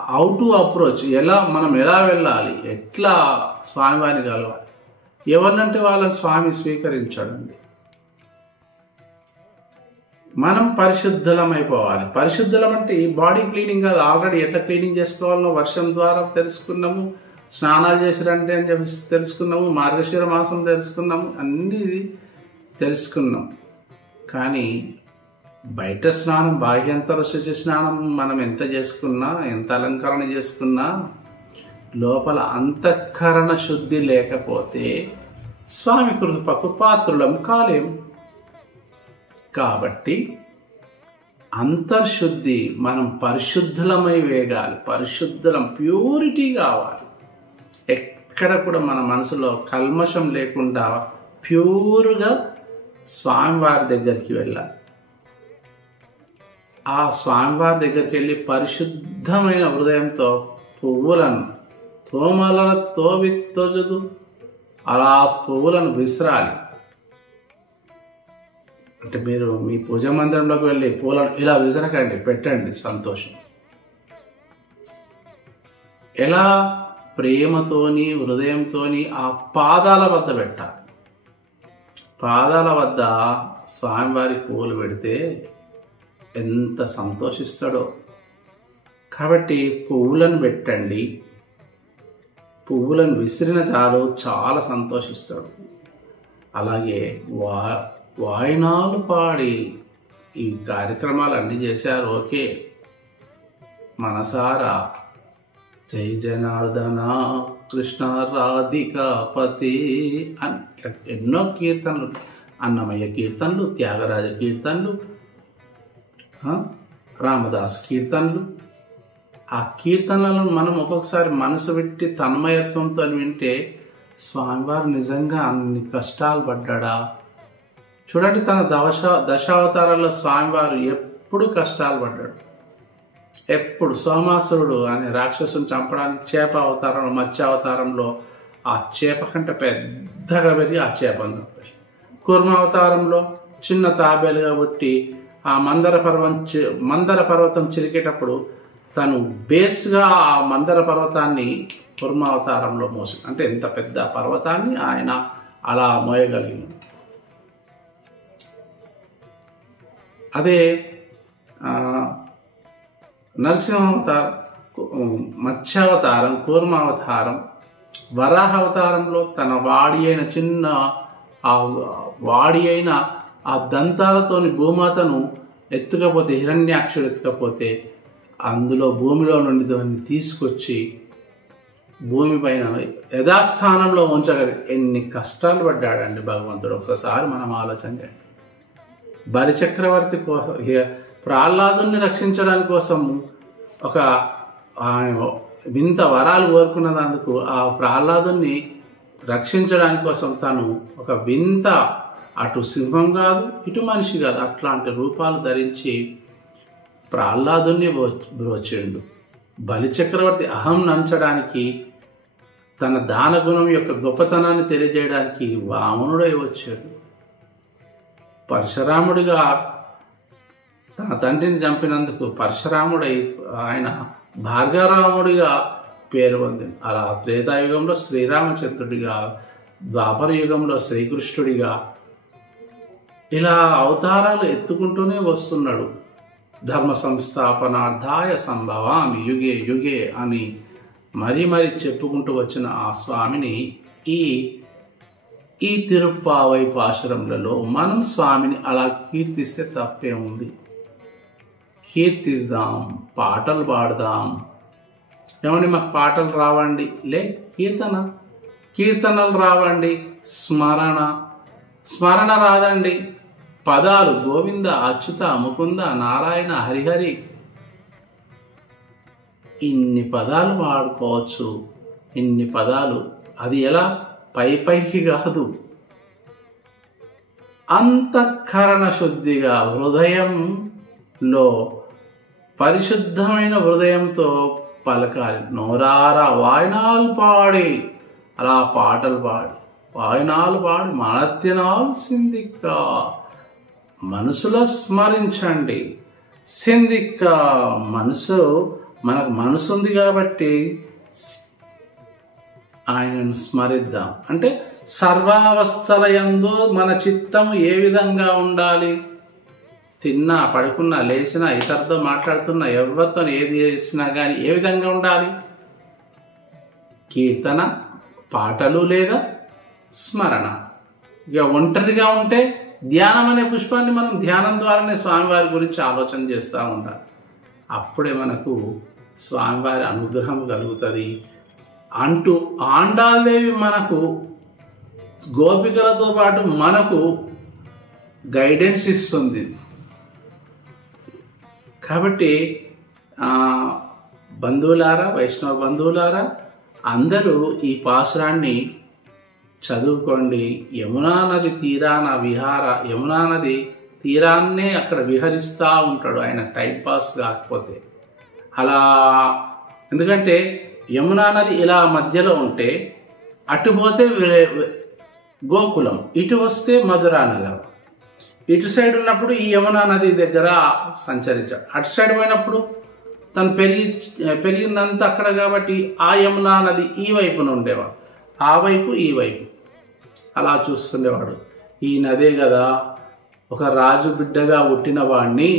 హౌ టు అప్రోచ్, మనం ఎలా వెళ్ళాలి, ఎట్లా స్వామివారిని కలవాలి, ఎవరినంటే వాళ్ళని స్వామి స్వీకరించాడండి. మనం పరిశుద్ధమైపోవాలి. పరిశుద్ధం అంటే ఈ బాడీ క్లీనింగ్ కాదు. ఆల్రెడీ ఎట్లా క్లీనింగ్ చేసుకోవాలో వర్షం ద్వారా తెలుసుకున్నాము, స్నానాలు చేసిరంటే అని చెప్పి తెలుసుకున్నాము, మార్గశిర మాసం తెలుసుకున్నాము, అన్నీ తెలుసుకున్నాం. కానీ బయట స్నానం, బాహ్యంతర శుచి స్నానం మనం ఎంత చేసుకున్నా, ఎంత అలంకరణ చేసుకున్నా, లోపల అంతఃకరణ శుద్ధి లేకపోతే స్వామి కృపకు పాత్రులం కాలేము. కాబట్టి అంతర్శుద్ధి, మనం పరిశుద్ధులమై వేగాలి, ప్యూరిటీ కావాలి. ఎక్కడ కూడా మన మనసులో కల్మషం లేకుండా ప్యూర్గా స్వామివారి దగ్గరికి వెళ్ళాలి. ఆ స్వామివారి దగ్గరికి వెళ్ళి పరిశుద్ధమైన హృదయంతో పువ్వులను తోమలతో విత్తొజుదు అలా పువ్వులను విసిరాలి. అంటే మీరు మీ పూజ మందిరంలోకి వెళ్ళి పూలను ఇలా విసరకండి, పెట్టండి, సంతోషం. ఎలా ప్రేమతోని హృదయంతోని ఆ పాదాల వద్ద పెట్టాలి. పాదాల వద్ద స్వామివారి పువ్వులు పెడితే ఎంత సంతోషిస్తాడో. కాబట్టి పువ్వులను పెట్టండి, పువ్వులను విసిరిన చాలు చాలా సంతోషిస్తాడు. అలాగే వాయినాలు పాడి ఈ కార్యక్రమాలు అన్నీ చేశారు, ఓకే. మనసారా జై జనార్దన కృష్ణ రాధికాపతి అని ఎన్నో కీర్తనలు, అన్నమయ్య కీర్తనలు, త్యాగరాజ కీర్తనలు, రామదాస్ కీర్తనలు. ఆ కీర్తనలను మనం ఒక్కొక్కసారి మనసు పెట్టి తన్మయత్వంతో వింటే స్వామివారు నిజంగా అన్ని కష్టాలు పడ్డా. చూడండి, తన దశావతారాల్లో స్వామివారు ఎప్పుడు కష్టాలు పడ్డాడు. ఎప్పుడు సోమాసురుడు అనే రాక్షసుని చంపడానికి చేప అవతారంలో, మత్స్య అవతారంలో ఆ చేప కంటే పెద్దగా పెరిగి ఆ చేపను చంపేసి, కూర్మ అవతారంలో చిన్న తాబేలుగా పుట్టి ఆ మందర పర్వతం చిరికేటప్పుడు తను బేస్గా ఆ మందర పర్వతాన్ని కూర్మ అవతారంలో మోసింది. అంటే ఎంత పెద్ద పర్వతాన్ని ఆయన అలా మోయగలిగింది. అదే నరసింహావతారం, మత్స్యావతారం, కూర్మావతారం, వరాహ అవతారంలో తన వాడి అయిన ఆ దంతాలతోని భూమాతను ఎత్తుకపోతే, హిరణ్యాక్షుడు ఎత్తుకపోతే అందులో భూమిలో నుండి దాన్ని తీసుకొచ్చి భూమిపైన యథాస్థానంలో ఉంచగలి. ఎన్ని కష్టాలు పడ్డాడండి భగవంతుడు. ఒకసారి మనం ఆలోచన చేయండి. బలిచక్రవర్తి కోసం, ప్రహ్లాదుని రక్షించడానికి కోసం ఒక వింత వరాలు కోరుకున్నదందుకు ఆ ప్రహ్లాదుని రక్షించడానికి కోసం తను ఒక వింత, అటు సింహం కాదు ఇటు మనిషి కాదు, అట్లాంటి రూపాలు ధరించి ప్రహ్లాదుని బ్రోచిండు. బలిచక్రవర్తి అహం నంచడానికి, తన దాన గుణం యొక్క గొప్పతనాన్ని తెలియజేయడానికి వామనుడై వచ్చాడు. పరశురాముడిగా తన తండ్రిని చంపినందుకు పరశురాముడై ఆయన భార్గవరాముడిగా పేరు పొందింది. అలా త్రేతాయుగంలో శ్రీరామచంద్రుడిగా, ద్వాపర యుగంలో శ్రీకృష్ణుడిగా ఇలా అవతారాలు ఎత్తుకుంటూనే వస్తున్నాడు. ధర్మ సంస్థాపనార్థాయ సంభవామి యుగే యుగే అని మరీ చెప్పుకుంటూ వచ్చిన ఆ స్వామిని ఈ తిరుప్పావై పాశురములలో మనం స్వామిని అలా కీర్తిస్తే తప్పేముంది? కీర్తిద్దాం, పాటలు పాడదాం. ఏమని మాకు పాటలు రావండి? కీర్తనలు రావండి. స్మరణ రాదండి. పదాలు గోవింద, అచ్యుత, ముకుంద, నారాయణ, హరిహరి, ఇన్ని పదాలు వాడుకోవచ్చు. ఇన్ని పదాలు అది ఎలా? పైకి కాదు, అంతఃకరణ శుద్ధిగా హృదయంలో పరిశుద్ధమైన హృదయంతో పలకాలి. నోరారా వాయినాలు పాడి, అలా పాటలు పాడి, వాయినాలు పాడి మనత్తినాలు సిందిక్క, మనసులో స్మరించండి. సిందిక్క మనకు మనసు ఉంది కాబట్టి ఆయనను స్మరిద్దాం. అంటే సర్వావస్థల యందు మన చిత్తం ఏ విధంగా ఉండాలి? తిన్నా, పడుకున్నా, లేచినా, ఇతరులతో మాట్లాడుతున్నా, ఎవరితో ఏది చేసినా కానీ ఏ విధంగా ఉండాలి? కీర్తన, పాటలు లేదా స్మరణ. ఇక ఒంటరిగా ఉంటే ధ్యానం అనే పుష్పాన్ని మనం ధ్యానం ద్వారానే స్వామివారి గురించి ఆలోచన చేస్తూ ఉండాలి. అప్పుడే మనకు స్వామివారి అనుగ్రహం కలుగుతుంది. అంటూ ఆండాళదేవి మనకు గోపికలతో పాటు మనకు గైడెన్స్ ఇస్తుంది. కాబట్టి బంధువులారా, వైష్ణవ బంధువులారా, అందరూ ఈ పాశురాన్ని చదువుకోండి. యమునా నది తీరాన్నే అక్కడ విహరిస్తూ ఉంటాడు ఆయన, టైంపాస్ కాకపోతే. అలా ఎందుకంటే యమునా నది ఇలా మధ్యలో ఉంటే అటు పోతే గోకులం, ఇటు వస్తే మధురా నగరం. ఇటు సైడ్ ఉన్నప్పుడు ఈ యమునా నది దగ్గర సంచరించాడు. అటు సైడ్ పోయినప్పుడు తను పెరిగిందంతా అక్కడ కాబట్టి ఆ యమునా నది ఈ వైపున ఉండేవాడు, ఆ వైపు ఈ వైపు అలా చూస్తుండేవాడు. ఈ నదే కదా ఒక రాజు బిడ్డగా పుట్టిన వాడిని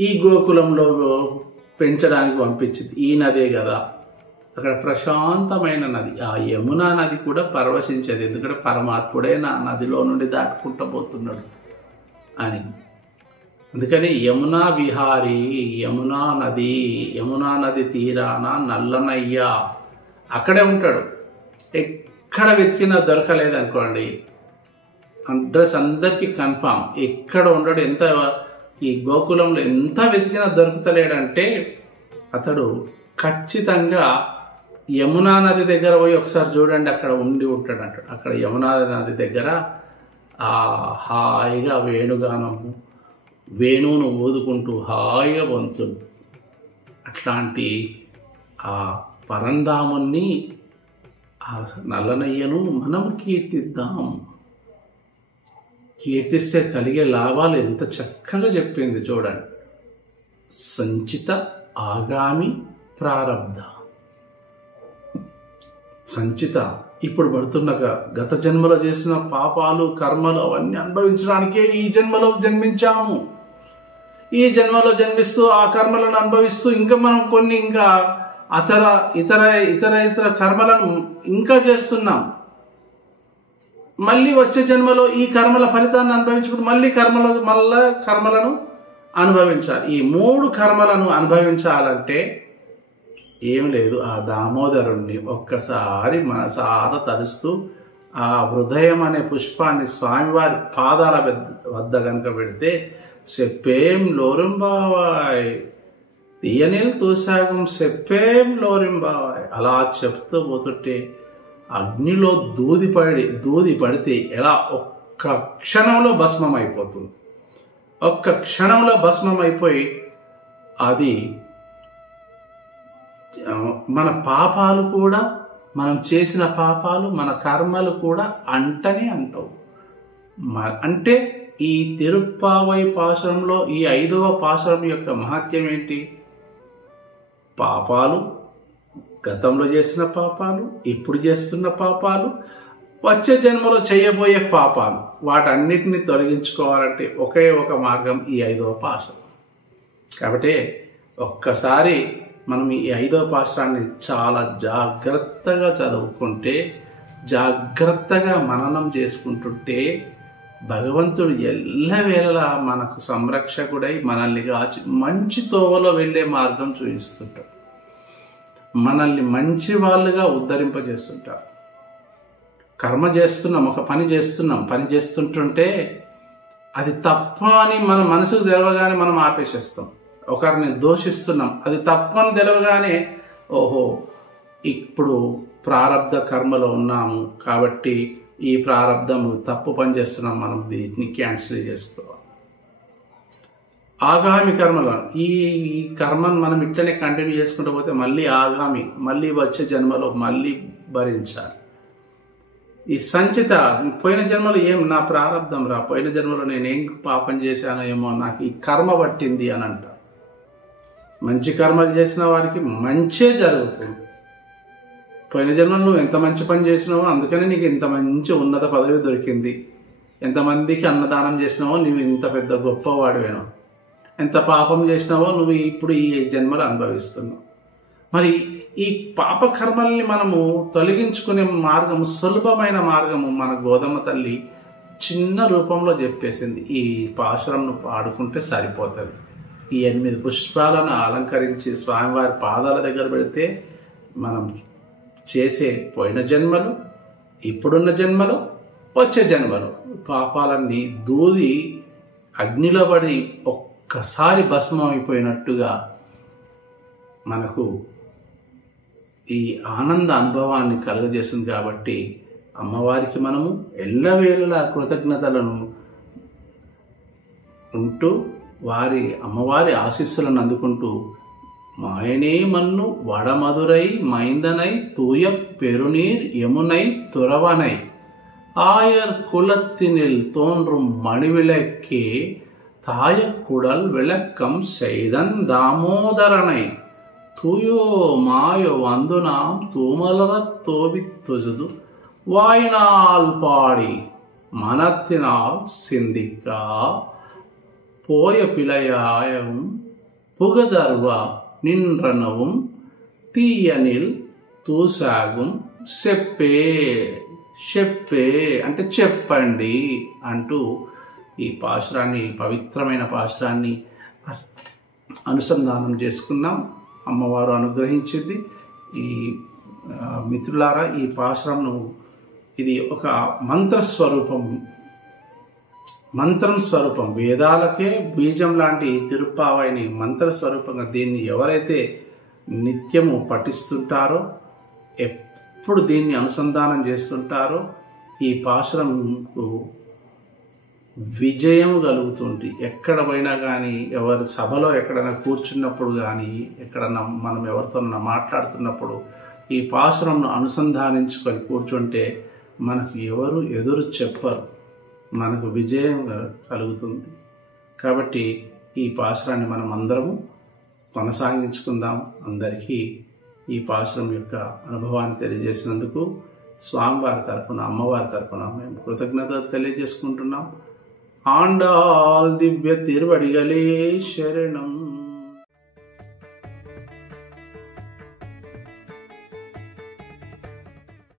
ఈ గోకులంలో పెంచడానికి పంపించింది. ఈ నదే కదా, అక్కడ ప్రశాంతమైన నది. ఆ యమునా నది కూడా పరవశించేది, ఎందుకంటే పరమాత్ముడే నా నదిలో నుండి దాటుకుంటూ పోతున్నాడు అని. అందుకని యమునా విహారీ, యమునా నది తీరాన నల్లనయ్య అక్కడే ఉంటాడు. ఎక్కడ వెతికినా దొరకలేదు అనుకోండి, అడ్రస్ అందరికీ కన్ఫామ్. ఎక్కడ ఉండడు, ఎంత ఈ గోకులంలో ఎంత వెతికినా దొరుకుతలేడంటే అతడు ఖచ్చితంగా యమునా నది దగ్గర పోయి ఒకసారి చూడండి, అక్కడ ఉండి ఉంటాడు అంటాడు. అక్కడ యమునా నది దగ్గర హాయిగా వేణువును ఊదుకుంటూ హాయిగా పొందుతుంది. అట్లాంటి ఆ పరంధాముని, ఆ నల్లనయ్యను మనం కీర్తిద్దాం. కీర్తిస్తే కలిగే లాభాలు ఎంత చక్కగా చెప్పింది చూడండి. సంచిత ఆగామి ప్రారబ్ధ. సంచిత ఇప్పుడు పడుతున్న గత జన్మలో చేసిన పాపాలు, కర్మలు అవన్నీ అనుభవించడానికే ఈ జన్మలో జన్మించాము. ఈ జన్మలో జన్మిస్తూ ఆ కర్మలను అనుభవిస్తూ ఇంకా మనం కొన్ని ఇతర కర్మలను ఇంకా చేస్తున్నాం. మళ్ళీ వచ్చే జన్మలో ఈ కర్మల ఫలితాన్ని అనుభవించుకుంటూ మళ్ళీ కర్మలను అనుభవించాలి. ఈ 3 కర్మలను అనుభవించాలంటే ఏం లేదు, ఆ దామోదరుణ్ణి ఒక్కసారి మనసారా తలుస్తూ ఆ హృదయం అనే పుష్పాన్ని స్వామివారి పాదాల వద్ద కనుక పెడితే సెప్పేం లోరింబావాయ్ తీయనీళ్ళు తూసాగం సెప్పేం లోరింబావాయ్ అలా చెప్తూ పోతుంటే అగ్నిలో దూది పడితే ఎలా ఒక్క క్షణంలో భస్మం అయిపోతుంది. ఒక్క క్షణంలో భస్మం అయిపోయి అది మన పాపాలు కూడా, మనం చేసిన పాపాలు, మన కర్మలు కూడా అంటవు. అంటే ఈ తిరుప్పావై పాశురంలో ఈ 5వ పాశురం యొక్క మహత్యం ఏంటి? పాపాలు, గతంలో చేసిన పాపాలు, ఇప్పుడు చేస్తున్న పాపాలు, వచ్చే జన్మలో చేయబోయే పాపాలు, వాటన్నిటిని తొలగించుకోవాలంటే ఒకే ఒక మార్గం ఈ 5వ పాశురం. కాబట్టి ఒక్కసారి మనం ఈ 5వ పాశురాన్ని చాలా జాగ్రత్తగా చదువుకుంటే, జాగ్రత్తగా మననం చేసుకుంటుంటే భగవంతుడు ఎల్లవేళలా మనకు సంరక్షకుడై మనల్ని కాచి మంచి తోవలో వెళ్ళే మార్గం చూపిస్తుంటాడు. మనల్ని మంచి వాళ్ళుగా ఉద్ధరింపజేస్తుంటారు. కర్మ చేస్తున్నాం, ఒక పని చేస్తుంటుంటే అది తప్పు అని మన మనసుకు తెలవగానే మనం ఆపేసేస్తాం. ఒకరిని దోషిస్తున్నాం, అది తప్పు అని తెలవగానే ఓహో ఇప్పుడు ప్రారబ్ధ కర్మలో ఉన్నాము కాబట్టి ఈ ప్రారబ్ధము తప్పు పని చేస్తున్నాం, మనం దీన్ని క్యాన్సిల్ చేసుకోవాలి. ఆగామి కర్మలో ఈ కర్మను మనం ఇట్లనే కంటిన్యూ చేసుకుంటూ పోతే మళ్ళీ వచ్చే జన్మలో మళ్ళీ భరించాలి. ఈ సంచిత పోయిన జన్మలో నా ప్రారబ్ధం రా, పోయిన జన్మలో నేనేం పాపం చేశానో ఏమో, నాకు ఈ కర్మ పట్టింది అని అంటారు. మంచి కర్మలు చేసిన వారికి మంచే జరుగుతుంది. పోయిన జన్మలో నువ్వు ఎంత మంచి పని చేసినావో అందుకనే నీకు ఇంత మంచి ఉన్నత పదవి దొరికింది. ఎంతమందికి అన్నదానం చేసినావో నువ్వు ఇంత పెద్ద గొప్పవాడివేనో, ఎంత పాపం చేసినావో నువ్వు ఇప్పుడు ఈ జన్మలు అనుభవిస్తున్నావు. మరి ఈ పాపకర్మల్ని మనము తొలగించుకునే మార్గము, సులభమైన మార్గము మన గోధుమ తల్లి చిన్న రూపంలో చెప్పేసింది. ఈ పాశురంను పాడుకుంటే సరిపోతుంది. ఈ 8 పుష్పాలను అలంకరించి స్వామివారి పాదాల దగ్గర పెడితే మనం చేసే పోయిన జన్మలు, ఇప్పుడున్న జన్మలు, వచ్చే జన్మలు పాపాలన్నీ దూది అగ్నిలో పడి ఒక్కసారి భస్మం అయిపోయినట్టుగా మనకు ఈ ఆనంద అనుభవాన్ని కలుగజేస్తుంది. కాబట్టి అమ్మవారికి మనము ఎల్లవేళలా కృతజ్ఞతలను ఉంటూ అమ్మవారి ఆశీస్సులను అందుకుంటూ మాయనే మన్ను వడమదురై మైందనై తూయ పెరునీర్ యమునై తురవనై ஆயர் குலத்தினில் தோன்றும் மணிவிளக்கே தாயக்குடல் விளக்கம் செய்தன் தாமோதரனை தூயோ மாயோ வந்து நாம் தூமலரத் தோவித்துது வாயினால் பாடி மனத்தினால் சிந்திக்கா போய பிழையாயவும் புகதர்வா நின்றனவும் తీయనిల్ తూసాగుం చెప్పే అంటే చెప్పండి అంటూ ఈ పాశురాన్ని, పవిత్రమైన పాశురాన్ని అనుసంధానం చేసుకున్నాం. అమ్మవారు అనుగ్రహించింది. ఈ మిత్రులారా, ఈ పాశురంను ఇది ఒక మంత్రం స్వరూపం, వేదాలకే బీజం లాంటి తిరుప్పావైని మంత్ర స్వరూపంగా దీన్ని ఎవరైతే నిత్యము పఠిస్తుంటారో, ఎప్పుడు దీన్ని అనుసంధానం చేస్తుంటారో ఈ పాశురంకు విజయం కలుగుతుంది. ఎక్కడ పోయినా కానీ, ఎవరి సభలో ఎక్కడైనా కూర్చున్నప్పుడు కానీ, ఎక్కడన్నా మనం ఎవరితోనన్నా మాట్లాడుతున్నప్పుడు ఈ పాశురంను అనుసంధానించుకొని కూర్చుంటే మనకు ఎవరు ఎదురు చెప్పరు, మనకు విజయం కలుగుతుంది. కాబట్టి ఈ పాశురాన్ని మనం అందరము కొనసాగించుకుందాం. అందరికీ ఈ పాశురం యొక్క అనుభవాన్ని తెలియజేసినందుకు స్వామివారి తరపున, అమ్మవారి తరపున మేము కృతజ్ఞతలు తెలియజేసుకుంటున్నాం. ఆండాల్ దివ్య తిరువడిగలే శరణం.